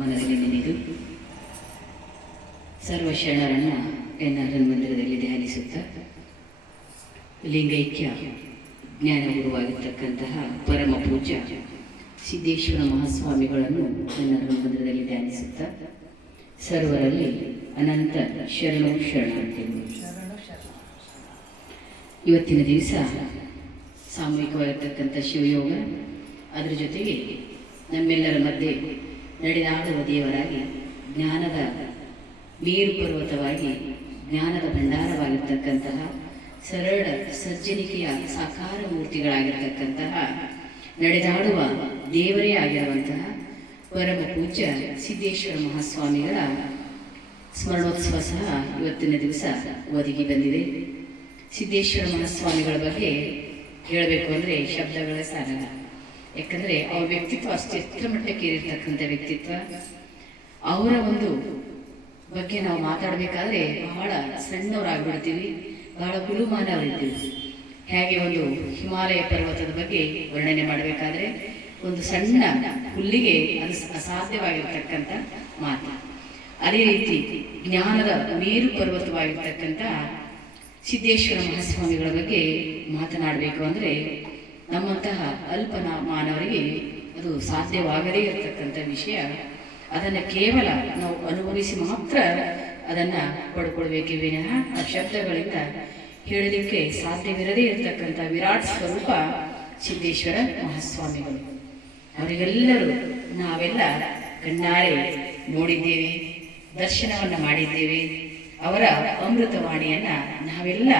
ಮನಸ್ಸಿಗೆ ನೆನೆದು ಸರ್ವಶರಣರನ್ನ ಎನ್ಆರ್ ಮಂದಿರದಲ್ಲಿ ಧ್ಯಾನಿಸುತ್ತಾ ಲಿಂಗೈಕ್ಯ ಜ್ಞಾನ ಗುರುವಾಗಿರ್ತಕ್ಕಂತಹ ಪರಮ ಪೂಜ್ಯ ಸಿದ್ದೇಶ್ವರ ಮಹಾಸ್ವಾಮಿಗಳನ್ನು ಎನ್ಆರ್ ಮಂದಿರದಲ್ಲಿ ಧ್ಯಾನಿಸುತ್ತಾ ಸರ್ವರಲ್ಲಿ ಅನಂತ ಶರಣು ಶರಣಾರ್ಥಿಗಳು. ಇವತ್ತಿನ ದಿವಸ ಸಾಮೂಹಿಕವಾಗಿರ್ತಕ್ಕಂಥ ಶಿವಯೋಗ, ಅದರ ಜೊತೆಗೆ ನಮ್ಮೆಲ್ಲರ ಮಧ್ಯೆ ನಡೆದಾಡುವ ದೇವರಾಗಿ, ಜ್ಞಾನದ ನೀರು ಪರ್ವತವಾಗಿ ಜ್ಞಾನದ ಭಂಡಾರವಾಗಿರ್ತಕ್ಕಂತಹ ಸರಳ ಸಜ್ಜನಿಕೆಯ ಸಾಕಾರ ಮೂರ್ತಿಗಳಾಗಿರ್ತಕ್ಕಂತಹ ನಡೆದಾಡುವ ದೇವರೇ ಆಗಿರುವಂತಹ ಪರಮ ಪೂಜ್ಯ ಸಿದ್ದೇಶ್ವರ ಮಹಾಸ್ವಾಮಿಗಳ ಸ್ಮರಣೋತ್ಸವ ಸಹ ಇವತ್ತಿನ ದಿವಸ ಒದಗಿ ಬಂದಿದೆ. ಸಿದ್ದೇಶ್ವರ ಮಹಾಸ್ವಾಮಿಗಳ ಬಗ್ಗೆ ಹೇಳಬೇಕು ಅಂದರೆ ಶಬ್ದಗಳ ಸಾಲಲ್ಲ ಯಾಕಂದರೆ ಅವ್ರ ವ್ಯಕ್ತಿತ್ವ ಅಷ್ಟು ಎತ್ತರ ಮಟ್ಟಕ್ಕೆ ಏರಿರ್ತಕ್ಕಂಥ ವ್ಯಕ್ತಿತ್ವ. ಅವರ ಒಂದು ಬಗ್ಗೆ ನಾವು ಮಾತಾಡಬೇಕಾದ್ರೆ ಬಹಳ ಸಣ್ಣವರಾಗ್ಬಿಡ್ತೀವಿ, ಬಹಳ ಕುಲುಮಾನವರಿದ್ದೀವಿ. ಹೇಗೆ ಒಂದು ಹಿಮಾಲಯ ಪರ್ವತದ ಬಗ್ಗೆ ವರ್ಣನೆ ಮಾಡಬೇಕಾದ್ರೆ ಒಂದು ಸಣ್ಣ ಹುಲ್ಲಿಗೆ ಅದು ಅಸಾಧ್ಯವಾಗಿರ್ತಕ್ಕಂಥ ಮಾತು. ಅದೇ ರೀತಿ ಜ್ಞಾನದ ಮೇರು ಪರ್ವತವಾಗಿರ್ತಕ್ಕಂಥ ಸಿದ್ದೇಶ್ವರ ಮಹಾಸ್ವಾಮಿಗಳ ಬಗ್ಗೆ ಮಾತನಾಡಬೇಕು ಅಂದರೆ ನಮ್ಮಂತಹ ಅಲ್ಪ ಮಾನವರಿಗೆ ಅದು ಸಾಧ್ಯವಾಗದೇ ಇರತಕ್ಕಂಥ ವಿಷಯ. ಅದನ್ನು ಕೇವಲ ನಾವು ಅನುಭವಿಸಿ ಮಾತ್ರ ಅದನ್ನು ಪಡ್ಕೊಳ್ಬೇಕು ವಿನಃ ಆ ಶಬ್ದಗಳಿಂದ ಹೇಳಲಿಕ್ಕೆ ಸಾಧ್ಯವಿರದೇ ಇರತಕ್ಕಂಥ ವಿರಾಟ್ ಸ್ವರೂಪ ಸಿದ್ದೇಶ್ವರ ಮಹಾಸ್ವಾಮಿಗಳು. ಅವರಿಗೆಲ್ಲರೂ ನಾವೆಲ್ಲ ಕಣ್ಣಾರೆ ನೋಡಿದ್ದೇವೆ, ದರ್ಶನವನ್ನು ಮಾಡಿದ್ದೇವೆ. ಅವರ ಅಮೃತವಾಣಿಯನ್ನು ನಾವೆಲ್ಲ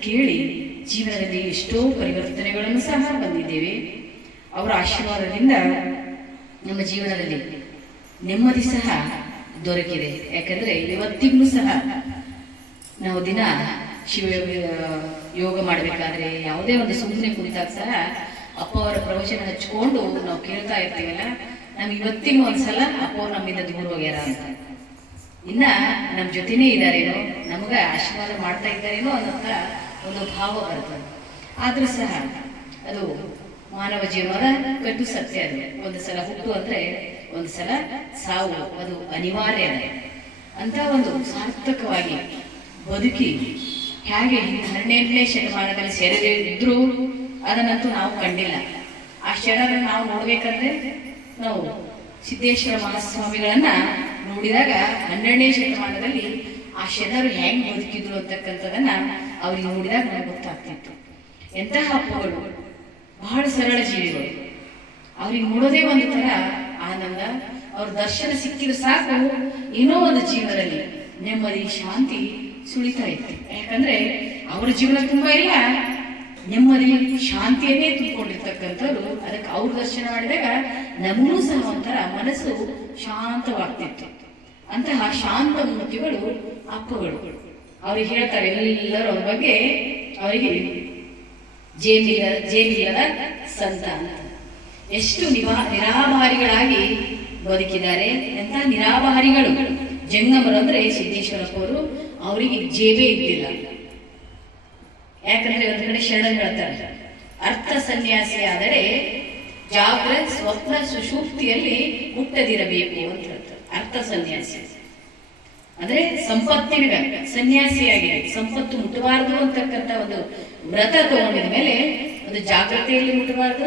ಕೇಳಿ ಜೀವನದಲ್ಲಿ ಎಷ್ಟೋ ಪರಿವರ್ತನೆಗಳನ್ನು ಸಹ ಬಂದಿದ್ದೇವೆ. ಅವರ ಆಶೀರ್ವಾದದಿಂದ ನಮ್ಮ ಜೀವನದಲ್ಲಿ ನೆಮ್ಮದಿ ಸಹ ದೊರಕಿದೆ. ಯಾಕಂದ್ರೆ ಇವತ್ತಿಗೂ ಸಹ ನಾವು ದಿನ ಶಿವ ಯೋಗ ಮಾಡಬೇಕಾದ್ರೆ ಯಾವುದೇ ಒಂದು ಸುಮ್ಮನೆ ಕುರಿತಾಗ ಸಹ ಅಪ್ಪ ಅವರ ಪ್ರವಚನ ಹಚ್ಕೊಂಡು ನಾವು ಕೇಳ್ತಾ ಇರ್ತೀವಲ್ಲ, ನಮ್ಗೆ ಇವತ್ತಿಗೂ ಒಂದ್ಸಲ ಅಪ್ಪ ಅವ್ರು ನಮ್ಮಿಂದ ದೂರ ಹೋಗ್ಯಾರ ಅಂತ. ಇನ್ನ ನಮ್ಮ ಜೊತೆನೇ ಇದ್ದಾರೇನೋ ನಮಗ ಆಶೀರ್ವಾದ ಮಾಡ್ತಾ ಇದ್ದಾರೇನೋ ಅನ್ನೋಂಥ ಒಂದು ಭಾವ ಬರ್ತದೆ ಆದರೂ ಸಹ ಅದು ಮಾನವ ಜೀವನದ ಕಟ್ಟು ಸತ್ಯ ಅದು ಒಂದು ಸಲ ಹುಟ್ಟು ಅಂದ್ರೆ ಒಂದು ಸಲ ಸಾವು ಅದು ಅನಿವಾರ್ಯ ಅಂತ ಒಂದು ಸಾರ್ಥಕವಾಗಿ ಬದುಕಿ ಹೇಗೆ ಹನ್ನೆರಡನೇ ಶತಮಾನದಲ್ಲಿ ಸೆರೆದೇ ಇದ್ರು ಅದನ್ನಂತೂ ನಾವು ಕಂಡಿಲ್ಲ ಆ ಶರಣರನ್ನು ನಾವು ನೋಡ್ಬೇಕಂದ್ರೆ ನಾವು ಸಿದ್ದೇಶ್ವರ ಮಹಾಸ್ವಾಮಿಗಳನ್ನ ನೋಡಿದಾಗ ಹನ್ನೆರಡನೇ ಶತಮಾನದಲ್ಲಿ ಆ ಶರಣರು ಹೆಂಗ್ ಬದುಕಿದ್ರು ಅಂತಕ್ಕಂಥದನ್ನ ಅವ್ರಿಗೆ ನೋಡಿದಾಗ ನಮ್ಗೆ ಗೊತ್ತಾಗ್ತಿತ್ತು. ಎಂತಹ ಹಬ್ಬಗಳು ಬಹಳ ಸರಳ ಜೀವಿಗಳು. ಅವ್ರಿಗೆ ನೋಡೋದೇ ಒಂದು ತರ ಆನಂದ. ಅವ್ರ ದರ್ಶನ ಸಿಕ್ಕಿದ್ರೆ ಸಾಕು. ಏನೋ ಒಂದು ಜೀವನದಲ್ಲಿ ನೆಮ್ಮದಿ, ಶಾಂತಿ ಸುಳಿತಾ ಇತ್ತು. ಯಾಕಂದ್ರೆ ಅವರ ಜೀವನ ತುಂಬಾ ಇಲ್ಲ. ನೆಮ್ಮದಿ, ಶಾಂತಿಯನ್ನೇ ತುಂಬಿಕೊಂಡಿರ್ತಕ್ಕಂಥವ್ರು. ಅದಕ್ಕೆ ಅವ್ರ ದರ್ಶನ ಮಾಡಿದಾಗ ನಮಗೂ ಸಹ ಒಂಥರ ಮನಸ್ಸು ಶಾಂತವಾಗ್ತಿತ್ತು. ಅಂತಹ ಶಾಂತ ಮೂರ್ತಿಗಳು ಅಪ್ಪಗಳು. ಅವ್ರಿಗೆ ಹೇಳ್ತಾರೆ ಎಲ್ಲರೂ ಅವ್ರ ಬಗ್ಗೆ ಅವರಿಗೆ ಜೇನಿಲ್ಲ, ಜೇನಿಲ್ಲದ ಸಂತ ಅಂತ. ಎಷ್ಟು ನಿವಾ ನಿರಾಭಾರಿಗಳಾಗಿ ಬದುಕಿದ್ದಾರೆ ಎಂತ ನಿರಾಭಾರಿಗಳು ಜಂಗಮರು ಅಂದ್ರೆ ಸಿದ್ದೇಶ್ವರಪ್ಪವರು ಅವರಿಗೆ ಜೇಬೇ ಇದ್ದಿಲ್ಲ. ಯಾಕಂದ್ರೆ ಒಂದು ಕಡೆ ಶರಣ ಹೇಳ್ತಾರೆ, ಅರ್ಥ ಸನ್ಯಾಸಿ ಆದರೆ ಜಾಗ್ರತ್, ಸ್ವಪ್ನ ಸುಶೂಕ್ತಿಯಲ್ಲಿ ಮುಟ್ಟದಿರಬೇಕು ಅಂತ ಹೇಳ್ತಾರೆ. ಅರ್ಥ ಸನ್ಯಾಸಿ. ಅಂದ್ರೆ ಸಂಪತ್ತಿನ ಸನ್ಯಾಸಿಯಾಗಿ ಸಂಪತ್ತು ಮುಟ್ಟಬಾರದು ಅಂತಕ್ಕಂಥ ಒಂದು ವ್ರತ ತಗೊಂಡಿದ ಮೇಲೆ ಒಂದು ಜಾಗ್ರತೆಯಲ್ಲಿ ಮುಟ್ಟಬಾರದು,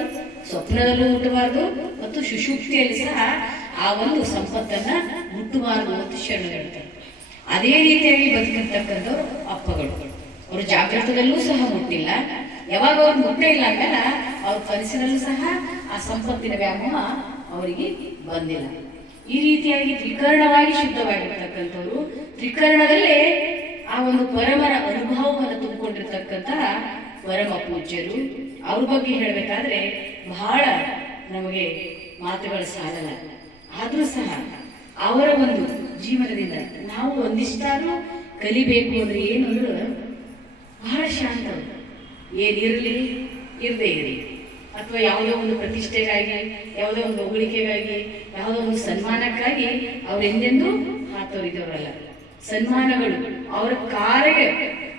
ಸ್ವಪ್ನದಲ್ಲೂ ಮುಟ್ಟಬಾರದು ಮತ್ತು ಸುಶುಕ್ತಿಯಲ್ಲಿ ಸಹ ಆ ಒಂದು ಸಂಪತ್ತನ್ನ ಮುಟ್ಟಬಾರದು ಅಂತ ಶರಣ ಹೇಳ್ತಾರೆ. ಅದೇ ರೀತಿಯಾಗಿ ಬದುಕಿರ್ತಕ್ಕಂಥವ್ರು ಅಪ್ಪಗಳು. ಅವರು ಜಾಗೃತದಲ್ಲೂ ಸಹ ಮುಟ್ಟಿಲ್ಲ. ಯಾವಾಗ ಅವ್ರು ಮುಟ್ಟೇ ಇಲ್ಲ ಅಂದಾಗ ಅವ್ರ ಕನಸಿನಲ್ಲೂ ಸಹ ಆ ಸಂಪತ್ತಿನ ವ್ಯಾಮೋಹ ಅವರಿಗೆ ಬಂದಿಲ್ಲ. ಈ ರೀತಿಯಾಗಿ ತ್ರಿಕರಣವಾಗಿ ಶುದ್ಧವಾಗಿರ್ತಕ್ಕಂಥವ್ರು, ತ್ರಿಕರಣದಲ್ಲೇ ಆ ಒಂದು ಪರಮರ ಅನುಭವವನ್ನು ತುಂಬಿಕೊಂಡಿರ್ತಕ್ಕಂತಹ ಪರಮ ಪೂಜ್ಯರು ಅವ್ರ ಬಗ್ಗೆ ಹೇಳಬೇಕಾದ್ರೆ ಬಹಳ ನಮಗೆ ಮಾತುಗಳು ಸಾಲಲ್ಲ. ಆದರೂ ಸಹ ಅವರ ಒಂದು ಜೀವನದಿಂದ ನಾವು ಒಂದಿಷ್ಟಾದ್ರೂ ಕಲಿಬೇಕು ಅಂದ್ರೆ ಏನು ಅಂದ್ರೆ ಬಹಳ ಶಾಂತ ಏನಿರಲಿ, ಇರದೇ ಇರಲಿ ಅಥವಾ ಯಾವುದೋ ಒಂದು ಪ್ರತಿಷ್ಠೆಗಾಗಿ, ಯಾವುದೋ ಒಂದು ಹೊಗಳಿಕೆಗಾಗಿ, ಯಾವುದೋ ಒಂದು ಸನ್ಮಾನಕ್ಕಾಗಿ ಅವ್ರು ಎಂದೆಂದೂ ಹಾತೊರಿದವರಲ್ಲ ಸನ್ಮಾನಗಳು, ಅವರ ಕಾರಿಗೆ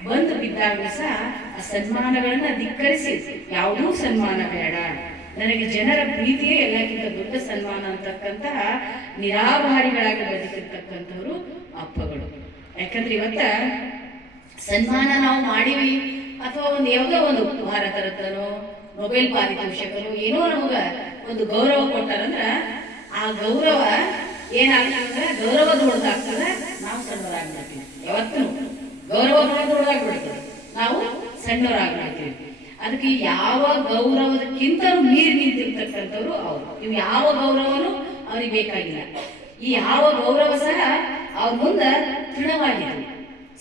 ಬಂದು ಬಿದ್ದಾಗ ಸಹ ಆ ಸನ್ಮಾನಗಳನ್ನ ಧಿಕ್ಕರಿಸಿ, ಯಾವುದೂ ಸನ್ಮಾನ ಬೇಡ. ನನಗೆ ಜನರ ಪ್ರೀತಿಯೇ ಎಲ್ಲಕ್ಕಿಂತ ದೊಡ್ಡ ಸನ್ಮಾನ ಅಂತಕ್ಕಂತಹ ನಿರಾಭಾರಿಗಳಾಗಿ ಬದುಕಿರ್ತಕ್ಕಂಥವ್ರು ಅಪ್ಪಗಳು. ಯಾಕಂದ್ರೆ ಇವತ್ತ ಸನ್ಮಾನ ನಾವು ಮಾಡಿವಿ, ಅಥವಾ ಒಂದು ಯಾವುದೋ ಒಂದು ಭಾರತ ರತ್ನನೋ ನೊಬೆಲ್ ಪಾರಿತೋಷಕರು ಏನೋ ನಮಗ ಒಂದು ಗೌರವ ಕೊಟ್ಟಾರಂದ್ರ, ಆ ಗೌರವ ಏನಾಗ್ತದಂದ್ರ ಗೌರವ ದೊಡ್ಡದಾಗ್ತದ ನಾವು ಸಣ್ಣವರಾಗ್ಬಿಡ್ತೀವಿ. ಯಾವತ್ತೂ ಗೌರವ ದೊಡ್ಡದಾಗ್ಬಿಡ್ತದೆ ನಾವು ಸಣ್ಣವರಾಗ್ಬಿಡ್ತೀವಿ. ಅದಕ್ಕೆ ಯಾವ ಗೌರವದಕ್ಕಿಂತಲೂ ನೀರು ನಿಂತಿರ್ತಕ್ಕಂಥವ್ರು ಅವರು. ಇವು ಯಾವ ಗೌರವನು ಅವ್ರಿಗೆ ಬೇಕಾಗಿಲ್ಲ. ಈ ಯಾವ ಗೌರವ ಸಹ ಅವ್ರ ಮುಂದೆ ತೃಣವಾಗಿದೆ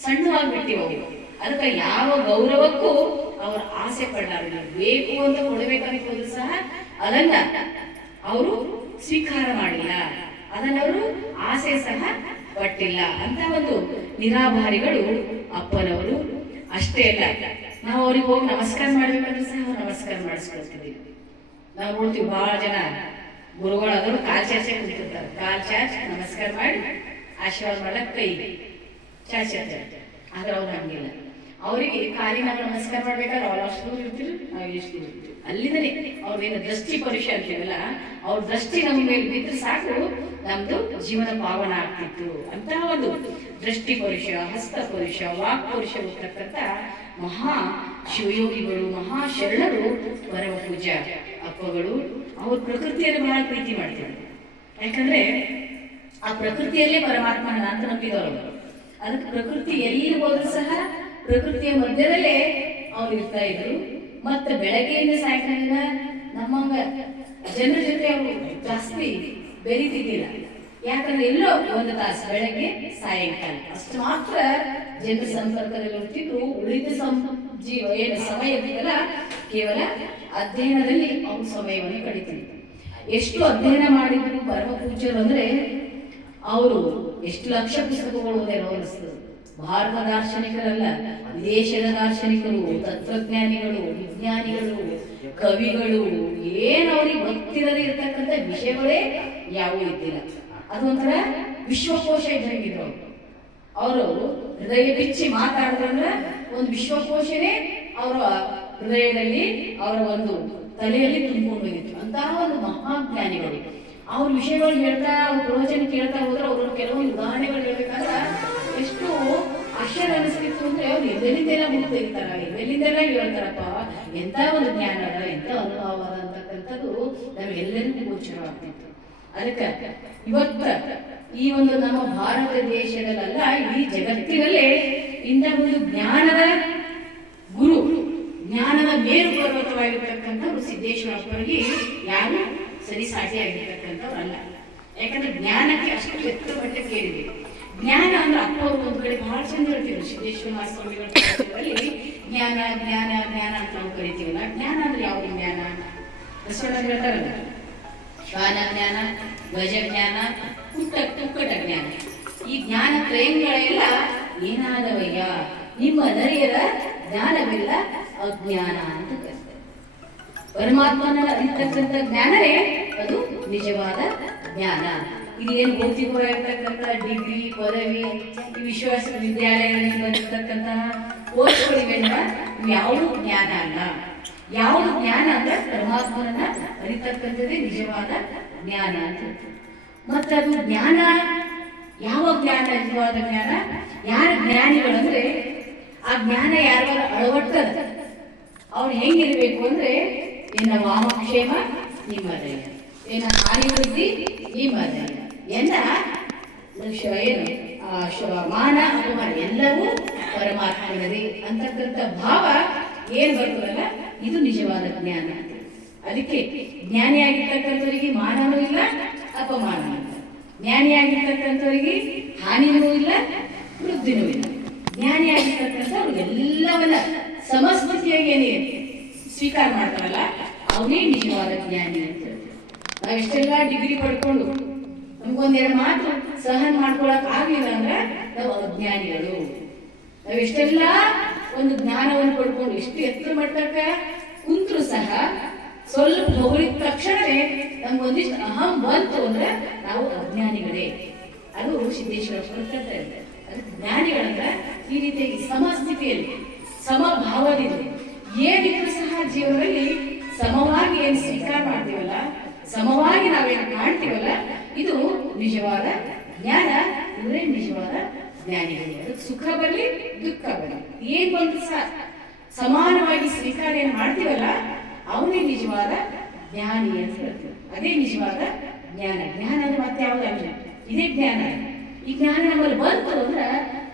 ಸಣ್ಣವಾಗ್ಬಿಟ್ಟಿವ ಅವು ಅದಕ್ಕೆ ಯಾವ ಗೌರವಕ್ಕೂ ಅವರು ಆಸೆ ಪಡಲಾರದು. ಬೇಕು ಅಂತ ಕೊಡಬೇಕಂತ ಸಹ ಅದನ್ನ ಅವರು ಸ್ವೀಕಾರ ಮಾಡಿಲ್ಲ. ಅದನ್ನ ಅವರು ಆಸೆ ಸಹ ಪಟ್ಟಿಲ್ಲ ಅಂತ ಒಂದು ನಿರಾಭಾರಿಗಳು ಅಪ್ಪನವರು ಅಷ್ಟೇ ಅಲ್ಲ. ನಾವು ಅವ್ರಿಗೆ ಹೋಗಿ ನಮಸ್ಕಾರ ಮಾಡ್ಬೇಕಂದ್ರೆ ಸಹ ಅವ್ರು ನಮಸ್ಕಾರ ಮಾಡಿಸ್ಕೊಳ್ತೀವಿ. ನಾವು ನೋಡ್ತೀವಿ ಬಹಳ ಜನ ಗುರುಗಳು ಅದನ್ನು ಕಾಲ್ ಚಾಚೆ ಕುಂತಿರ್ತಾರೆ. ಕಾಲ್ ಚಾಚ್ ನಮಸ್ಕಾರ ಮಾಡಿ ಆಶೀರ್ವಾದ ಮಾಡಕ್ ಕೈ ಚಾಚೆ ಆದ್ರೆ ಅವ್ರು ಹಂಗಿಲ್ಲ. ಅವರಿಗೆ ಕಾಲಿನ ನಮಸ್ಕಾರ ಮಾಡ್ಬೇಕಾದ್ರೆ ಅವ್ರು ಅಷ್ಟು ಇರ್ತೀರಿ ನಾವು ಎಷ್ಟು ಇರ್ತೀವಿ ಅಲ್ಲಿಂದನೇ ಅವ್ರದ್ದೇನು ದೃಷ್ಟಿ ಪರೀಕ್ಷೆ ಅಂತೀವಲ್ಲ ಅವ್ರ ದೃಷ್ಟಿ ನಮ್ಮ ಮೇಲೆ ಬಿದ್ದರೆ ಸಾಕು, ನಮ್ದು ಜೀವನ ಪಾವನ ಆಗ್ತಿತ್ತು ಅಂತ ಒಂದು ದೃಷ್ಟಿ ಪುರುಷ ಹಸ್ತ ಪರುಷ ವಾಕ್ ಪರುಷ ಇರ್ತಕ್ಕಂಥ ಮಹಾ ಶಿವಯೋಗಿಗಳು, ಮಹಾ ಶರಣರು ಪರಮ ಪೂಜಾ ಅಪ್ಪಗಳು, ಅವ್ರ ಪ್ರಕೃತಿಯನ್ನು ಬಹಳ ಪ್ರೀತಿ ಮಾಡ್ತಾರೆ ಯಾಕಂದ್ರೆ ಆ ಪ್ರಕೃತಿಯಲ್ಲೇ ಪರಮಾತ್ಮನ ಅಂತ ನಂಬಿದವರು ಅದಕ್ಕೆ ಪ್ರಕೃತಿ ಎಲ್ಲಿ ಹೋದ್ರೂ ಸಹ ಪ್ರಕೃತಿಯ ಮಧ್ಯದಲ್ಲೇ ಅವ್ರು ಇರ್ತಾ ಇದ್ರು. ಮತ್ತೆ ಬೆಳಗ್ಗೆಯಿಂದ ಸಾಯಂಕಾಲ ನಮ್ಮಂಗ ಜನರ ಜೊತೆ ಅವರು ಜಾಸ್ತಿ ಬೆರೀತಿದ್ದಿಲ್ಲ. ಯಾಕಂದ್ರೆ ಎಲ್ಲೋ ಒಂದು ತಾಸು ಬೆಳಗ್ಗೆ, ಸಾಯಂಕಾಲ. ಅಷ್ಟು ಮಾತ್ರ ಜನರ ಸಂಪರ್ಕದಲ್ಲಿ ಇರ್ತಿದ್ರು ಉಳಿದ ಜೀವ, ಏನು ಸಮಯ ಇದೆಯಲ್ಲ ಕೇವಲ ಅಧ್ಯಯನದಲ್ಲಿ ಅವನು ಸಮಯವನ್ನು ಕಳೀತಿದ್ರು. ಎಷ್ಟು ಅಧ್ಯಯನ ಮಾಡಿದ್ರು ಪರಮ ಪೂಜ್ಯರು ಅಂದ್ರೆ, ಅವರು ಎಷ್ಟು ಲಕ್ಷ ಪುಸ್ತಕಗಳು ಓದಿರೋ ಅನಿಸ್ತದೆ ಭಾರತ ದಾರ್ಶನಿಕರಲ್ಲ, ದೇಶದ ದಾರ್ಶನಿಕರು ತತ್ವಜ್ಞಾನಿಗಳು ವಿಜ್ಞಾನಿಗಳು, ಕವಿಗಳು, ಏನು ಅವ್ರಿಗೆ ಗೊತ್ತಿರದೇ ಇರ್ತಕ್ಕಂಥ ವಿಷಯಗಳೇ ಯಾವುವು ಇದ್ದಿಲ್ಲ. ಅದೊಂಥರ ವಿಶ್ವಕೋಶ ಇದ್ದಂಗಿದ್ರು ಅವರು. ಹೃದಯ ಬಿಚ್ಚಿ ಮಾತಾಡಿದ್ರಂದ್ರೆ ಒಂದು ವಿಶ್ವಕೋಶನೇ ಅವರ ಹೃದಯದಲ್ಲಿ ಅವರ ಒಂದು ತಲೆಯಲ್ಲಿ ತುಂಬಿಕೊಂಡು ಹೋಗಿತ್ತು. ಅಂತಹ ಒಂದು ಮಹಾಜ್ಞಾನಿಗಳು ಅವ್ರ ವಿಷಯಗಳು ಹೇಳ್ತಾ, ಅವ್ರ ಪ್ರವಚನ ಕೇಳ್ತಾ ಹೋದ್ರೆ ಅವ್ರ ಕೆಲವೊಂದು ಉದಾಹರಣೆಗಳು ಹೇಳ್ಬೇಕಾದ್ರೆ ಆಶ್ಚರ್ಯ ಅನಿಸ್ತಿತ್ತು ಅಂದ್ರೆ ಅವ್ರು ಎಲ್ಲೆಲ್ಲಿಂದೆಲ್ಲ ಮುಂದೆ ತೆಗಿತಾರ ಎಲ್ಲೆಲ್ಲಿಂದೆಲ್ಲ ಹೇಳ್ತಾರಪ್ಪ ಎಂತ ಒಂದು ಜ್ಞಾನ ಎಂತ ಅನುಭವ ಅಂತಕ್ಕಂಥದ್ದು ನಮಗೆಲ್ಲರಿಗೂ ಗೋಚರವಾಗ್ತಿತ್ತು. ಅದಕ್ಕೆ ಇವತ್ತ ಈ ಒಂದು ನಮ್ಮ ಭಾರತ ದೇಶದಲ್ಲ ಇಡೀ ಜಗತ್ತಿನಲ್ಲೇ ಇಂಥ ಒಂದು ಜ್ಞಾನದ ಗುರು, ಜ್ಞಾನದ ಮೇರು ಪರ್ವತವಾಗಿರ್ತಕ್ಕಂಥವ್ರು ಸಿದ್ದೇಶ್ವರಪ್ಪರಿಗೆ ಯಾರು ಅಲ್ಲ ಯಾಕಂದ್ರೆ ಜ್ಞಾನಕ್ಕೆ ಅಷ್ಟು ಎತ್ತರ ಮಟ್ಟಕ್ಕೆ ಏರಿದೆ ಜ್ಞಾನ ಅಂದ್ರೆ ಅಪ್ಪ ಅವರು ಒಂದು ಕಡೆ ಬಹಳ ಚಂದ ಹೇಳ್ತೀವಿ ಸಿದ್ದೇಶ್ವರ ಸ್ವಾಮಿಗಳಲ್ಲಿ ಜ್ಞಾನ ಜ್ಞಾನ ಜ್ಞಾನ ಅಂತ ನಾವು ಕರಿತೀವಲ್ಲ. ಜ್ಞಾನ ಅಂದ್ರೆ ಯಾವ ಜ್ಞಾನ? ಬಸವಣ್ಣ ಹೇಳ್ತಾರಲ್ಲ. ಶ್ವಾನ ಜ್ಞಾನ, ಧ್ವಜ ಜ್ಞಾನ ಕುಟ್ಟ ಕುಕ್ಕಟ ಜ್ಞಾನ. ಈ ಜ್ಞಾನ ತ್ರಯಗಳೆಲ್ಲ ಏನಾದವಯ್ಯ? ನಿಮ್ಮ ನರಿಯರ ಜ್ಞಾನವಿಲ್ಲ ಅಜ್ಞಾನ ಅಂತ ಕರೀತಾರೆ. ಪರಮಾತ್ಮನ ಅರಿತಕ್ಕಂಥ ಜ್ಞಾನವೇ ಅದು ನಿಜವಾದ ಜ್ಞಾನ. ಇದು ಏನು ಭೌತಿಕ ಇರ್ತಕ್ಕಂಥ ಡಿಗ್ರಿ ಪದವಿ, ಈ ವಿಶ್ವವಿದ್ಯಾಲಯಗಳಲ್ಲಿ ಬಂದಿರತಕ್ಕಂತಹ ಕೋರ್ಸ್ಗಳಿವೆಲ್ಲ ಯಾವುದು ಜ್ಞಾನ ಅಲ್ಲ. ಯಾವುದು ಜ್ಞಾನ ಅಂದ್ರೆ ಪರಮಾತ್ಮನನ್ನ ಅರಿತಕ್ಕಂಥದ್ದೇ ನಿಜವಾದ ಜ್ಞಾನ ಅಂತ ಮತ್ತದು ಜ್ಞಾನ, ಯಾವ ಜ್ಞಾನ, ನಿಜವಾದ ಜ್ಞಾನ? ಯಾರ ಜ್ಞಾನಿಗಳಂದ್ರೆ ಆ ಜ್ಞಾನ ಯಾರ ಅಳವಟ್ಟದ ಅವ್ರು ಹೆಂಗಿರ್ಬೇಕು ಅಂದ್ರೆ ನಿನ್ನ ವಾಮಕ್ಷೇಮ ನಿಮ್ಮದೇ ನಿನ್ನ ಆಯುವೃದ್ಧಿ ನಿಮ್ಮದಯ. ಶ- ಏನು ಮಾನ ಅಪಮಾನ ಎಲ್ಲವೂ ಪರಮಾತ್ಮನದೇ ಅಂತಕ್ಕಂಥ ಭಾವ ಏನ್ ಬರ್ತದಲ್ಲ, ಇದು ನಿಜವಾದ ಜ್ಞಾನ. ಅದಕ್ಕೆ ಜ್ಞಾನಿಯಾಗಿರ್ತಕ್ಕಂಥವರಿಗೆ ಮಾನವೂ ಇಲ್ಲ, ಅಪಮಾನವೂ ಇಲ್ಲ. ಜ್ಞಾನಿಯಾಗಿರ್ತಕ್ಕಂಥವರಿಗೆ ಹಾನಿನೂ ಇಲ್ಲ, ವೃದ್ಧಿನೂ ಇಲ್ಲ. ಜ್ಞಾನಿಯಾಗಿರ್ತಕ್ಕಂಥವ್ರು ಎಲ್ಲವನ್ನ ಸಮಸ್ಮೃತಿಯಾಗಿ ಏನೇ ಸ್ವೀಕಾರ ಮಾಡ್ತಾರಲ್ಲ, ಅವನೇ ನಿಜವಾದ ಜ್ಞಾನಿ ಅಂತ ಹೇಳ್ತಾರೆ. ನಾವೆಷ್ಟೆಲ್ಲ ಡಿಗ್ರಿ ಪಡ್ಕೊಂಡು ನಮ್ಗೊಂದೆರಡು ಮಾತು ಸಹನ ಮಾಡ್ಕೊಳಕ್ ಆಗ್ಲಿಲ್ಲ ಅಂದ್ರೆ ನಾವು ಅಜ್ಞಾನಿಗಳು. ನಾವೆಷ್ಟೆಲ್ಲ ಒಂದು ಜ್ಞಾನವನ್ನು ಪಡ್ಕೊಂಡು ಎಷ್ಟು ಎತ್ತರ ಮಾಡ್ತಕ್ಕ? ಕುಂತರು ಸಹ ಸ್ವಲ್ಪ ಹೊಗಳಿದ ತಕ್ಷಣವೇ ನಮ್ಗೊಂದಿಷ್ಟು ಅಹಂ ಬಂತು ಅಂದ್ರೆ ನಾವು ಅಜ್ಞಾನಿಗಳೇ. ಅದು ಸಿದ್ದೇಶ್ವರ ಇದ್ದಾರೆ. ಅದಕ್ಕೆ ಜ್ಞಾನಿಗಳಂದ್ರೆ ಈ ರೀತಿಯಾಗಿ ಸಮಸ್ಥಿತಿಯಲ್ಲಿ ಸಮಭಾವದಿಂದ ಏನಿದ್ರು ಸಹ ಜೀವನದಲ್ಲಿ ಸಮವಾಗಿ ಏನು ಸ್ವೀಕಾರ ಮಾಡ್ತೀವಲ್ಲ ಸಮವಾಗಿ ನಾವೇನು ಕಾಣ್ತೀವಲ್ಲ, ಇದು ನಿಜವಾದ ಜ್ಞಾನ ಇವರೇ ನಿಜವಾದ ಜ್ಞಾನಿ ಅದಕ್ಕೆ ಸುಖ ಬರಲಿ, ದುಃಖ ಬರಲಿ. ಏನ್ ಬಂದು ಸಮಾನವಾಗಿ ಸ್ವೀಕಾರ ಏನ್ ಮಾಡ್ತೀವಲ್ಲ, ಅವನೇ ನಿಜವಾದ ಜ್ಞಾನಿ ಅಂತ ಹೇಳ್ತೀವಿ. ಅದೇ ನಿಜವಾದ ಜ್ಞಾನ. ಜ್ಞಾನ ಅಂದ್ರೆ ಮತ್ತೆ ಯಾವ್ದಲ್ಲ ಇದೇ ಜ್ಞಾನ. ಈ ಜ್ಞಾನ ನಮ್ಮಲ್ಲಿ ಬಂತು ಅಂದ್ರೆ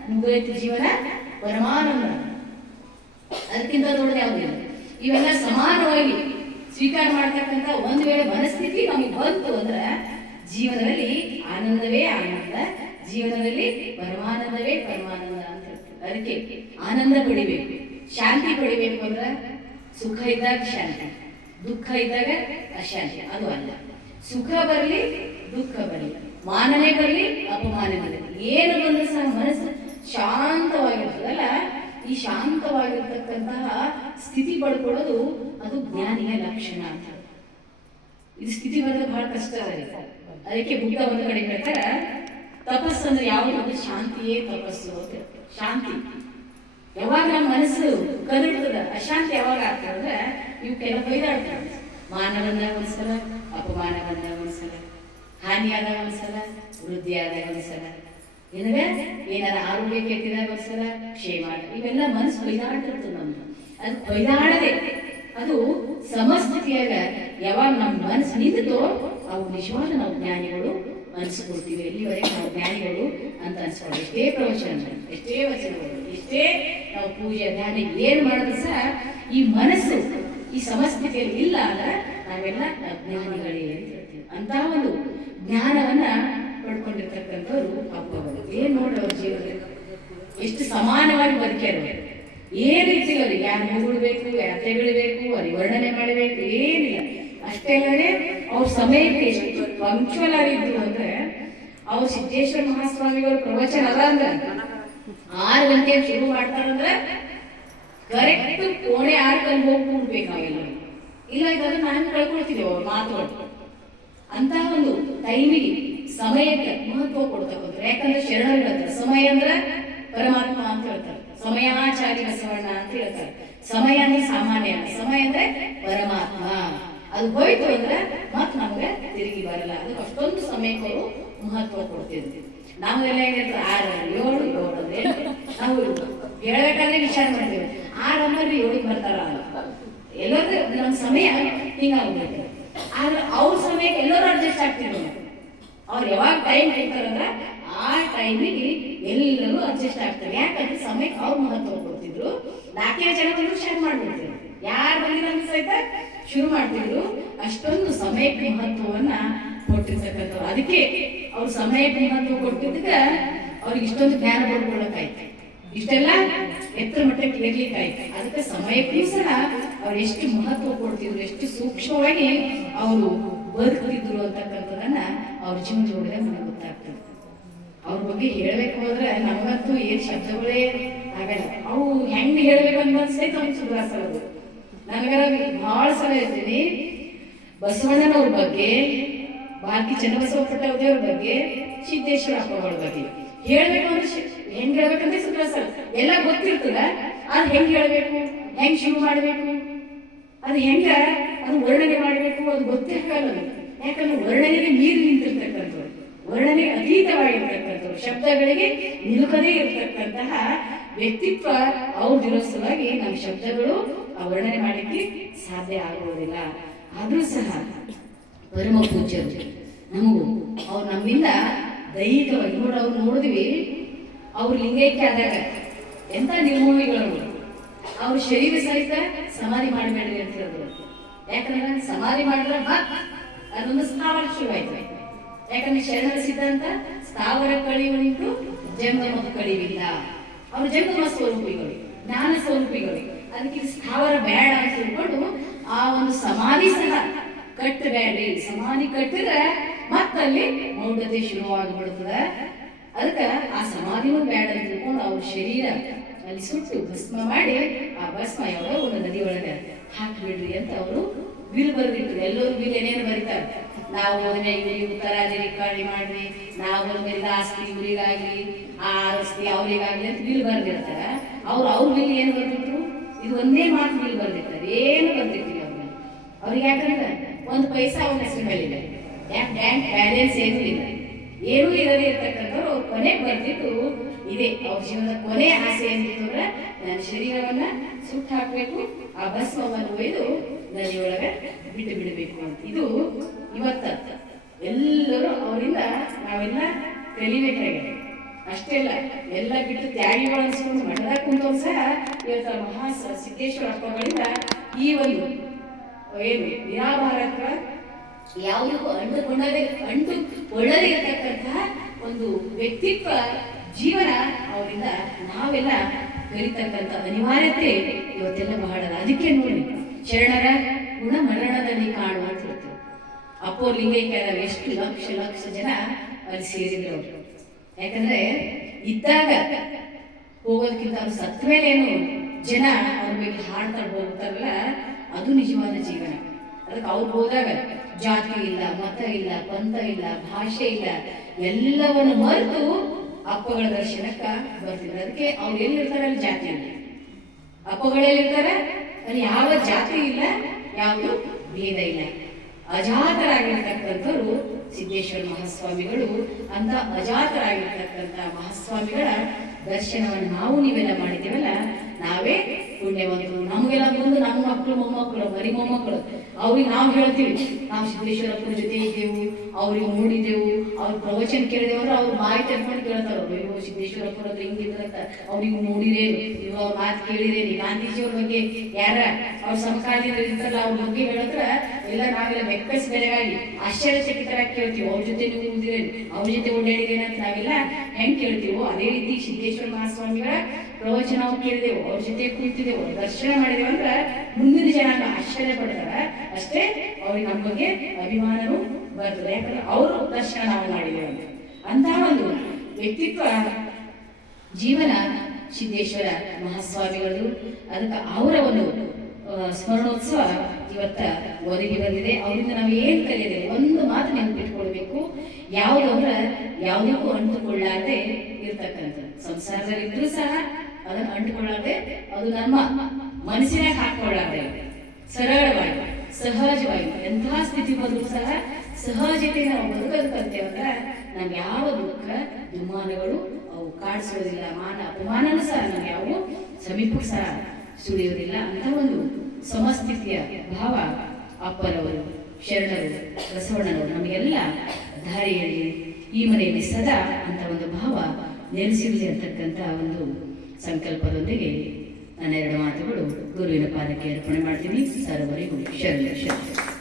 ಮುಗಿಯಿತು ಜೀವನ ಪರಮಾನಂದ. ಅದಕ್ಕಿಂತ ದೊಡ್ಡದು ಯಾವುದಿಲ್ಲ ಇವೆಲ್ಲ ಸಮಾನವಾಗಿ ಸ್ವೀಕಾರ ಮಾಡ್ತಕ್ಕಂಥ ಒಂದು ವೇಳೆ ಮನಸ್ಥಿತಿ ನಮಗೆ ಬಂತು ಅಂದ್ರೆ ಜೀವನದಲ್ಲಿ ಆನಂದವೇ ಆನಂದ, ಜೀವನದಲ್ಲಿ ಪರಮಾನಂದವೇ ಪರಮಾನಂದ ಅಂತ ಅದಕ್ಕೆ ಆನಂದ ಪಡಿಬೇಕು. ಶಾಂತಿ ಪಡಿಬೇಕು ಅಂದ್ರೆ ಸುಖ ಇದ್ದಾಗ ಶಾಂತಿ, ದುಃಖ ಇದ್ದಾಗ ಅಶಾಂತಿ, ಅದು ಅಲ್ಲ. ಸುಖ ಬರಲಿ, ದುಃಖ ಬರಲಿ. ಮಾನನೆ ಬರಲಿ, ಅಪಮಾನ ಬರಲಿ. ಏನು ಬಂದ್ರೆ ಸಹ ಮನಸ್ಸು ಶಾಂತವಾಗಿರ್ತದಲ್ಲ ಈ ಶಾಂತವಾಗಿರ್ತಕ್ಕಂತಹ ಸ್ಥಿತಿ ಪಡ್ಕೊಳ್ಳೋದು ಅದು ಜ್ಞಾನಿಯ ಲಕ್ಷಣ ಅಂತ. ಇದು ಸ್ಥಿತಿ ಬರೋದು ಬಹಳ ಕಷ್ಟ ಅದಕ್ಕೆ ಬುದ್ಧ ಒಂದು ಕಡೆ ಪ್ರಕಾರ ತಪಸ್ಸು ಅಂದ್ರೆ ಯಾವುದು? ಶಾಂತಿಯೇ ತಪಸ್ಸು ಅಂತ. ಶಾಂತಿ. ಯಾವಾಗ ನಮ್ಮ ಮನಸ್ಸು ಕರುಡ್ತದ ಅಶಾಂತಿ ಯಾವಾಗ ಆಗ್ತದೆ ಅಂದ್ರೆ ಇವು ಕೆಲವು ಬೈದಾಡ್ತಾರೆ. ಮಾನವನ್ನ ಬಂದಾಗ ಒಂದ್ಸಲ ಅಪಮಾನ ಬಂದ ಒಂದ್ಸಲ, ಹಾನಿಯಾದ ಒಂದ್ಸಲ, ವೃದ್ಧಿಯಾದ ಒಂದ್ಸಲ. ನಿನಗ ಏನಾರ ಆರೋಗ್ಯ ಕೆಟ್ಟಿದಾಗ ಒಂದ್ಸಲ ಕ್ಷೇಮ. ಇವೆಲ್ಲ ಮನಸ್ಸು ಬೈದಾಡ್ತಿರ್ತದೆ ನಮ್ದು. ಅದು ಬೈದಾಡದೆ ಅದು ಸಮಸ್ಥಿತಿಯಾಗ ಯಾವಾಗ ನಮ್ಮ ಮನಸ್ಸು ನಿಂತೋ ಅವು ನಿಜವಾದ ನಾವು ಜ್ಞಾನಿಗಳು ಅನ್ಸ್ಕೊಳ್ತೀವಿ ಎಲ್ಲಿವರೆಗೆ ನಾವು ಜ್ಞಾನಿಗಳು ಅಂತ ಅನ್ಸ್ಕೊಳ್ಳಿ ಎಷ್ಟೇ ಪ್ರವಚನ ಎಷ್ಟೇ ವಚನಗಳು ಎಷ್ಟೇ ನಾವು ಪೂಜೆ, ಧ್ಯಾನ ಏನ್ ಮಾಡಿದ್ರು ಸಹ ಈ ಮನಸ್ಸು, ಈ ಸಮಸ್ಥಿತಿಯಲ್ಲಿ ಇಲ್ಲ ಅಂದ್ರೆ ನಾವೆಲ್ಲ ಅಜ್ಞಾನಿಗಳೇ ಅಂತ ಹೇಳ್ತೀವಿ. ಅಂತ ಒಂದು ಜ್ಞಾನವನ್ನ ಪಡ್ಕೊಂಡಿರ್ತಕ್ಕಂಥವ್ರು ಹಬ್ಬಗಳು ಏನ್ ನೋಡಿ ಅವ್ರ ಜೀವನ? ಎಷ್ಟು ಸಮಾನವಾಗಿ ಬದುಕ್ಯಾರ ಏನ್ ರೀತಿ ಅವ್ರಿಗೆ ಯಾರು ಹೊಗಳ್ಬೇಕು ಯಾರು ತೆಗಳಬೇಕು ಅವ್ರಿಗೆ ವರ್ಣನೆ ಮಾಡಬೇಕು, ಏನಿಲ್ಲ. ಅಷ್ಟೆಲ್ಲದೆ ಅವ್ರ ಸಮಯಕ್ಕೆ ಎಷ್ಟು ಪಂಕ್ಚುವಲ್ ಆಗಿದ್ರು ಅಂದ್ರೆ ಅವ್ರು ಸಿದ್ದೇಶ್ವರ ಮಹಾಸ್ವಾಮಿಗಳ ಪ್ರವಚನ ಅಲ್ಲ ಅಂದ್ರೆ ಆರು ಗಂಟೆ ಶುರು ಮಾಡ್ತಾರಂದ್ರೆ ಕರೆಕ್ಟ್ ಕೋಣೆ ಆರು ಕಲ್ ಹೋಗಿ ಕೂಡ್ಬೇಕು ನಾವೆಲ್ಲ ಇಲ್ಲ, ಇದನ್ನ ನಾನು ಕಳ್ಕೊಳ್ತಿದ್ದೇವೆ ಅವ್ರ ಮಾತುಗಳು. ಅಂತ ಒಂದು ಟೈಮಿಗೆ ಸಮಯಕ್ಕೆ ಮಹತ್ವ ಕೊಡ್ತಕ್ಕಂಥ ಯಾಕಂದ್ರೆ ಶರಣರು ಹೇಳ್ತಾರೆ. ಸಮಯ ಅಂದ್ರೆ ಪರಮಾತ್ಮ ಅಂತ ಹೇಳ್ತಾರೆ. ಸಮಯಾಚಾರಿ ಸವರ್ಣ ಅಂತ ಹೇಳ್ತಾರೆ. ಸಮಯ ಅಂದ್ರೆ ಸಾಮಾನ್ಯ. ಸಮಯ ಅಂದ್ರೆ ಪರಮಾತ್ಮ. ಅದು ಹೋಯ್ತು ಅಂದ್ರೆ ಮತ್ ನಮ್ಗೆ ತಿರುಗಿ ಬರಲ್ಲ. ಅದಕ್ಕೆ ಅಷ್ಟೊಂದು ಸಮಯಕ್ಕೆ ಅವರು ಮಹತ್ವ ಕೊಡ್ತಿದ್ವಿ ನಾವೆಲ್ಲ ಏನಿರ್ತದೆ ಆರು, ಏಳು ಏಳು ಅಂದ್ರೆ ನಾವು ಹೇಳ್ಬೇಕಾದ್ರೆ ವಿಚಾರ ಮಾಡ್ತೀವಿ. ಆರು ಅಂದ್ರೆ ಏಳಿಗೆ ಬರ್ತಾರ ಎಲ್ಲರೂ ನಮ್ಮ ಸಮಯ ಹಿಂಗಾಗ್ಬೇಕು ಆದ್ರೆ ಅವ್ರ ಸಮಯಕ್ಕೆ ಎಲ್ಲರೂ ಅಡ್ಜಸ್ಟ್ ಆಗ್ತಿದ್ರು. ಅವ್ರು ಯಾವಾಗ ಟೈಮ್ ಹೇಳ್ತಾರಂದ್ರೆ ಆ ಟೈಮಿಗೆ ಎಲ್ಲರೂ ಅಡ್ಜಸ್ಟ್ ಆಗ್ತಾರೆ. ಯಾಕಂದ್ರೆ ಸಮಯಕ್ಕೆ ಅವ್ರು ಮಹತ್ವ ಕೊಡ್ತಿದ್ರು. ನಾಲ್ಕೈದು ಜನ ಬಂದ್ರು ಶುರು ಮಾಡ್ಬಿಡ್ತಿದ್ರು ಯಾರು ಬಂದಿಲ್ಲ ಸಹಿತ ಶುರು ಮಾಡ್ತಿದ್ರು. ಅಷ್ಟೊಂದು ಸಮಯಕ್ಕೆ ಮಹತ್ವವನ್ನ ಕೊಟ್ಟಿರ್ತಕ್ಕಂಥವ್ರು. ಅದಕ್ಕೆ ಅವ್ರು ಸಮಯಕ್ಕೆ ಮಹತ್ವ ಕೊಟ್ಟಿದ್ದಕ್ಕೆ ಅವ್ರಿಗೆ ಇಷ್ಟೊಂದು ಜ್ಞಾನ ಪಡ್ಕೊಳ್ಳೋಕಾಯ್ತು ಇಷ್ಟೆಲ್ಲ ಎತ್ತರ ಮಟ್ಟಕ್ಕೆ ಏರ್ಲಿಕ್ಕಾಯ್ತು ಅದಕ್ಕೆ ಸಮಯಕ್ಕೂ ಸಹ ಅವ್ರು ಎಷ್ಟು ಮಹತ್ವ ಕೊಡ್ತಿದ್ರು, ಎಷ್ಟು ಸೂಕ್ಷ್ಮವಾಗಿ ಅವರು ಬದುಕಿದ್ರು ಅಂತಕ್ಕಂಥದನ್ನ ಅವ್ರ ಜೀವನ ಜೋಡಿದ್ರೆ ನನಗೆ ಗೊತ್ತಾಗ್ತದೆ. ಅವ್ರ ಬಗ್ಗೆ ಹೇಳಬೇಕು ಅಂದ್ರೆ ನಮಗಂತೂ ಏನ್ ಶಬ್ದಗಳೇ ಆಗಲ್ಲ. ಅವು ಹೆಂಗ್ ಹೇಳ್ಬೇಕು ಅನ್ನೋದು ಸಹಿತ ಒಂದು ಅದು ನನಗರ ಬಹಳ ಸಲ ಇರ್ತೀನಿ ಬಸವಣ್ಣನವ್ರ ಬಗ್ಗೆ, ಬಾಕಿ ಚನ್ನಬಸವ ದೇವ್ರ ಬಗ್ಗೆ, ಸಿದ್ದೇಶ್ವರ ಹಬ್ಬಗಳ ಬಗ್ಗೆ. ಹೇಳ್ಬೇಕು ಅಂದ್ರೆ ಹೆಂಗ್ ಹೇಳ್ಬೇಕಂದ್ರೆ ಸುಧಾರಿಸಲ್ಲ ಎಲ್ಲ ಗೊತ್ತಿರ್ತದ, ಅದ್ ಹೆಂಗ್ ಹೇಳ್ಬೇಕು, ಹೆಂಗ್ ಶುರು ಮಾಡ್ಬೇಕು, ಅದು ಹೆಂಗ, ಅದು ವರ್ಣನೆ ಮಾಡಬೇಕು, ಅದು ಗೊತ್ತಿರಲ್ಲ ಯಾಕಂದ್ರೆ ವರ್ಣನೆಗೆ ಮೀರಿ ನಿಂತಿರ್ತಕ್ಕಂಥವ್ರು ವರ್ಣನೆ ಅತೀತವಾಗಿರ್ತಕ್ಕಂಥವ್ರು ಶಬ್ದಗಳಿಗೆ ನಿಲುಕದೇ ಇರತಕ್ಕಂತಹ ವ್ಯಕ್ತಿತ್ವ ಅವ್ರದಿರೋ ಸಲುವಾಗಿ ನಮ್ಮ ಶಬ್ದಗಳು ಆ ವರ್ಣನೆ ಮಾಡಲಿಕ್ಕೆ ಸಾಧ್ಯ ಆಗುವುದಿಲ್ಲ. ಆದರೂ ಸಹ ಪರಮ ಪೂಜ್ಯರು, ನಮಗೂ ಅವ್ರು ನಮ್ಮಿಂದ ದೈಹಿಕವಾಗಿ ನೋಡಿ ಅವ್ರು ನೋಡಿದ್ವಿ, ಅವ್ರು ಲಿಂಗೈಕ್ಯ ಆದಾಗ ಎಂತ ನಿರ್ಮೋಹಿಗಳು ಅವ್ರ. ಶರೀರ ಸಹಿತ ಸಮಾಧಿ ಮಾಡಬೇಡ್ರಿ ಅಂತ ಹೇಳಿದ್ರು. ಯಾಕಂದ್ರೆ ಸಮಾಧಿ ಮಾಡಿದ್ರೆ ಅದೊಂದು ಸ್ಥಾವರ ಶುರುವಾಯ್ತು ಯಾಕಂದ್ರೆ ಶರಣರ ಸಿದ್ಧಾಂತ, ಸ್ಥಾವರ ಕಳಿಯುವುಂಟು ಜಂಗಮದ ಕಳಿವಿಲ್ಲ ಅವ್ರು ಜಂಗಮ ಸ್ವರೂಪಿಗಳು, ಜ್ಞಾನ ಸ್ವರೂಪಿಗಳು. ಅದಕ್ಕೆ ಸ್ಥಾವರ ಬೇಡ ಅಂತ ತಿಳ್ಕೊಂಡು ಆ ಒಂದು ಸಮಾಧಿ ಸಹ ಕಟ್ಟಬೇಡ್ರಿ. ಸಮಾಧಿ ಕಟ್ಟಿದ್ರೆ ಮತ್ತಲ್ಲಿ ಮೌಢ್ಯತೆ ಶುರುವಾಗ್ಬಿಡ್ತದ. ಅದಕ್ಕೆ ಆ ಸಮಾಧಿನೂ ಬೇಡ ಅಂತ ತಿಳ್ಕೊಂಡು ಅವ್ರ ಶರೀರ ಅಲ್ಲಿ ಸುಟ್ಟು ಭಸ್ಮ ಮಾಡಿ ಆ ಭಸ್ಮ ಯಾವುದೋ ಒಂದು ನದಿ ಒಳಗೆ ಹಾಕಿಬಿಡ್ರಿ ಅಂತ ಅವರು ಬಿಲ್ ಬರೆದಿಟ್ರು ಎಲ್ಲರೂ ಬಿಲ್ ಏನೇನು ಬರೀತಾರೆ? ನಾವು ಅದನ್ನ ಇಲ್ಲಿ ಉತ್ತರಾಧಿಕಾರಿ ಕಾಳಿ ಮಾಡ್ರಿ, ನಾವು ಒಂದೆಲ್ಲ ಆಸ್ತಿ ಇವರಿಗಾಗ್ಲಿ ಆ ಆಸ್ತಿ ಅವರಿಗಾಗ್ಲಿ ಅಂತ ಬಿಲ್ ಬರ್ದಿರ್ತಾರೆ. ಅವ್ರು ಅವ್ರ ಬಿಲ್ ಏನು ಬರ್ದಿಟ್ರು ಇದು ಒಂದೇ ಮಾತು ಬಿಲ್ ಬರ್ದಿರ್ತಾರೆ. ಏನು ಬರ್ದಿರ್ತೀವಿ ಅವ್ರನ್ನ ಅವ್ರಿಗೆ ಯಾಕಂದ್ರೆ ಒಂದು ಪೈಸಾ ಅವ್ರ ಹೆಸರು ಮೇಲಿದೆ ಯಾಕೆ ಬ್ಯಾಂಕ್ ಬ್ಯಾಲೆನ್ಸ್ ಏನೂ ಇಲ್ಲ. ಏನೂ ಇರದೇ ಇರ್ತಕ್ಕಂಥವ್ರು ಅವ್ರು ಕೊನೆಗೆ ಬರ್ತಿದ್ದು ಇದೆ. ಅವ್ರ ಜೀವನದ ಕೊನೆ ಆಸೆ ಅಂತಂದ್ರೆ ನನ್ನ ಶರೀರವನ್ನ ಸುಟ್ಟು ಹಾಕಬೇಕು ಆ ಭಸ್ಮವನ್ನು ಒಯ್ದು ನದಿಯೊಳಗೆ ಬಿಟ್ಟು ಬಿಡಬೇಕು ಅಂತ. ಇದು ಇವತ್ತ. ಎಲ್ಲರೂ ಅವರಿಂದ ನಾವೆಲ್ಲ ಕಲಿಬೇಕಾಗಿದೆ. ಅಷ್ಟೇ ಅಲ್ಲ, ಎಲ್ಲ ಬಿಟ್ಟು ತ್ಯಾಗಿ ಅನ್ಸ್ಕೊಂಡು ಮಠದಾಗ ಕುಂತವ್ರು ಸಹ ಇವತ್ತ ಮಹಾ ಸಿದ್ದೇಶ್ವರ ಹಬ್ಬಗಳಿಂದ ಈ ಒಂದು, ಏನು ನಿರಾಭಾರತ ಯಾವುದಕ್ಕೂ ಅಂಟುಕೊಂಡದೇ, ಅಂಟು ಒಳ್ಳದೇ ಒಂದು ವ್ಯಕ್ತಿತ್ವ ಜೀವನ ಅವರಿಂದ ನಾವೆಲ್ಲ ಕಲಿತಕ್ಕಂಥ ಅನಿವಾರ್ಯತೆ ಇವತ್ತೆಲ್ಲ ಬಹಳ ಅದಕ್ಕೆ ನೋಡಿ. ಶರಣರ ಗುಣ ಮರಣದಲ್ಲಿ ಕಾಣುವ ಅಂತ ಹೇಳ್ತಾರೆ ಅಪ್ಪೋ ಲಿಂಗೈಕ್ಯರ ಎಷ್ಟು ಲಕ್ಷ ಲಕ್ಷ ಜನ ಅಲ್ಲಿ ಸೇರಿದ್ರು ಅವರು. ಯಾಕಂದ್ರೆ ಇದ್ದಾಗ ಹೋಗೋದಕ್ಕಿಂತ ಅವ್ರು ಸತ್ ಮೇಲೇನು ಜನ ಅವ್ರ ಬಗ್ಗೆ ಹಾಡ್ತಾ ಹೋಗ್ತಾರಲ್ಲ, ಅದು ನಿಜವಾದ ಜೀವನ. ಅದಕ್ಕೆ ಅವ್ರು ಹೋದಾಗ ಜಾತಿ ಇಲ್ಲ, ಮತ ಇಲ್ಲ, ಪಂಥ ಇಲ್ಲ, ಭಾಷೆ ಇಲ್ಲ, ಎಲ್ಲವನ್ನು ಮರೆತು ಅಪ್ಪಗಳ ದರ್ಶನಕ್ಕ ಬರ್ತಿದ್ರು. ಅದಕ್ಕೆ ಅವ್ರು ಎಲ್ಲಿರ್ತಾರೆ ಅಲ್ಲಿ ಜಾತಿ ಇಲ್ಲ ಅಪ್ಪಗಳೆಲ್ಲಿರ್ತಾರೆ ಅಲ್ಲಿ ಯಾವ ಜಾತಿ ಇಲ್ಲ, ಯಾವುದು ಭೇದ ಇಲ್ಲ. ಅಜಾತರಾಗಿರ್ತಕ್ಕಂಥವ್ರು ಸಿದ್ದೇಶ್ವರ ಮಹಾಸ್ವಾಮಿಗಳು ಅಂತ ಅಜಾತರಾಗಿರ್ತಕ್ಕಂಥ ಮಹಾಸ್ವಾಮಿಗಳ ದರ್ಶನವನ್ನು ನಾವು ನೀವೆಲ್ಲ ಮಾಡಿದ್ದೇವಲ್ಲ, ನಾವೇ ಪುಣ್ಯವಂತರು ನಮಗೆಲ್ಲ ಬಂದು ನಮ್ಮ ಮಕ್ಕಳು ಮೊಮ್ಮಕ್ಕಳು ಮರಿ ಮೊಮ್ಮಕ್ಕಳು. ಅವ್ರಿಗೆ ನಾವು ಹೇಳ್ತೀವಿ, ನಾವು ಸಿದ್ದೇಶ್ವರಪ್ಪನ ಜೊತೆ ಇದ್ದೆವು, ಅವ್ರಿಗೆ ನೋಡಿದೆವು ಅವ್ರ ಪ್ರವಚನ ಕೇಳಿದೆವು ಅಂದ್ರೆ ಅವ್ರ ಬಾಯಿ ತೆರ್ಕೊಂಡು ಕೇಳ್ತಾರ. ಅಯ್ಯೋ ಸಿದ್ದೇಶ್ವರಪ್ಪನ ಹತ್ರ ಹಿಂಗಿದ್ರಂತ ಅವ್ರಿಗೆ ನೋಡಿರೇನು? ನೀವು ಅವ್ರ ಮಾತು ಕೇಳಿರೇನಿ? ಗಾಂಧೀಜಿಯವ್ರ ಬಗ್ಗೆ ಯಾರ ಅವ್ರ ಸಮಕಾಲೀನ ಇರ್ತಾರಲ್ಲ ಅವ್ರ ಬಗ್ಗೆ ಹೇಳಿದ್ರೆ ಎಲ್ಲ ನಾವೆಲ್ಲ ಬೆಕ್ಕಸ್ ಬೆಲೆಗಾಗಿ ಆಶ್ಚರ್ಯಚಕಿತರಾಗಿ ಕೇಳ್ತೀವಿ. ಅವ್ರ ಜೊತೆ ನೀವು ಉಳಿದಿರೇನು ಅವ್ರ ಜೊತೆ ಓಡಾಡಿದೇನೆ ಅಂತ ನಾವೆಲ್ಲ ಹೆಂಗ್ ಕೇಳ್ತೀವೋ? ಅದೇ ರೀತಿ ಸಿದ್ದೇಶ್ವರ ಮಹಾಸ್ವಾಮಿಗಳ ಪ್ರವಚನ ಕೇಳಿದೆವು ಅವ್ರ ಜೊತೆ ಕುಳಿತಿದ್ದೆವು ದರ್ಶನ ಮಾಡಿದೆವು ಅಂದ್ರೆ ಮುಂದಿನ ಜನಾಂಗ ಆಶ್ಚರ್ಯ ಪಡ್ತಾರ. ಅಷ್ಟೇ ಅವ್ರಿಗೆ ನಮ್ಮ ಬಗ್ಗೆ ಅಭಿಮಾನವೂ ಬರ್ತದೆ. ಯಾಕಂದ್ರೆ ಅವರು ದರ್ಶನ ನಾವು ಮಾಡಿದೆವು ಅಂತ ಅಂತಹ ಒಂದು ವ್ಯಕ್ತಿತ್ವ ಜೀವನ ಸಿದ್ದೇಶ್ವರ ಮಹಾಸ್ವಾಮಿಗಳು. ಅದಕ್ಕೆ ಅವರ ಒಂದು ಸ್ಮರಣೋತ್ಸವ ಇವತ್ತ ಒದಗಿ ಬಂದಿದೆ. ಅವರಿಂದ ನಾವು ಏನು ಕಲಿಯದೆ ಒಂದು ಮಾತು ನೆನಪಿಟ್ಕೊಳ್ಬೇಕು. ಯಾವುದು ಅಂದ್ರೆ ಯಾವುದಕ್ಕೂ ಅಂಟುಕೊಳ್ಳಾದೆ ಇರ್ತಕ್ಕಂಥದ್ದು. ಸಂಸಾರದಲ್ಲಿದ್ರೂ ಸಹ ಅದನ್ನು ಅಂಟ್ಕೊಳ್ಳಾರ್ದೆ ಅದು ನಮ್ಮ ಮನಸ್ಸಿನಾಗ ಹಾಕೊಳ್ಳದೆ ಸರಳವಾಗಿ, ಸಹಜವಾಗಿ ಎಂತಹ ಸ್ಥಿತಿ ಬಂದರೂ ಸಹ ಸಹಜತೆ ನಾವು ಬದುಕಬೇಕಂತೇವೆ ಅಂದ್ರೆ ನಮ್ಗೆ ಯಾವ ದುಃಖ ದುಮಾನಗಳು ಅವು ಕಾಡಿಸೋದಿಲ್ಲ. ಮಾನ ಅಪಮಾನನೂ ಸಹ ನಮ್ಗೆ ಯಾವ ಸಮೀಪಕ್ಕೆ ಸಹ ಸುಳಿಯೋದಿಲ್ಲ ಅಂತ ಒಂದು ಸಮಸ್ಥಿತಿಯ ಭಾವ ಅಪ್ಪನವರು ಶರಣರು ಬಸವಣ್ಣನವರು ನಮಗೆಲ್ಲ ದಾರಿಯಲ್ಲಿ ಈ ಮನೆಯಲ್ಲಿ ಸದಾ ಅಂತ ಒಂದು ಭಾವ ನೆಲೆಸಿರಲಿ ಅಂತಕ್ಕಂಥ ಒಂದು ಸಂಕಲ್ಪದೊಂದಿಗೆ ನನ್ನ ಎರಡು ಮಾತುಗಳು ಗುರುವಿನ ಪಾದಕ್ಕೆ ಅರ್ಪಣೆ ಮಾಡ್ತೀನಿ. ಸರ್ವರಿಗೂ ಶರಣ ಶರಣ.